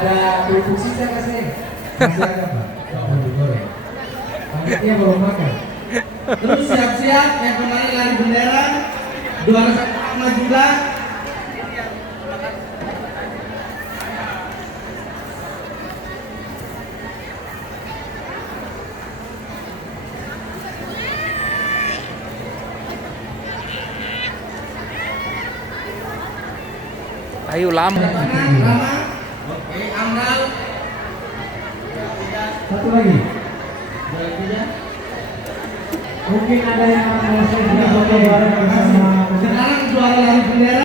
ada kerupuk sisa kasih. Masih ada Pak? Oh, digoreng. Panitnya belum makan. Terus siap-siap yang kemarin lari bendera, juara satu majulah. Ayo lama. Rama, oke, Amral. Satu lagi. Mungkin ada yang mau saya foto bareng bersama. Sekarang juara lari bendera.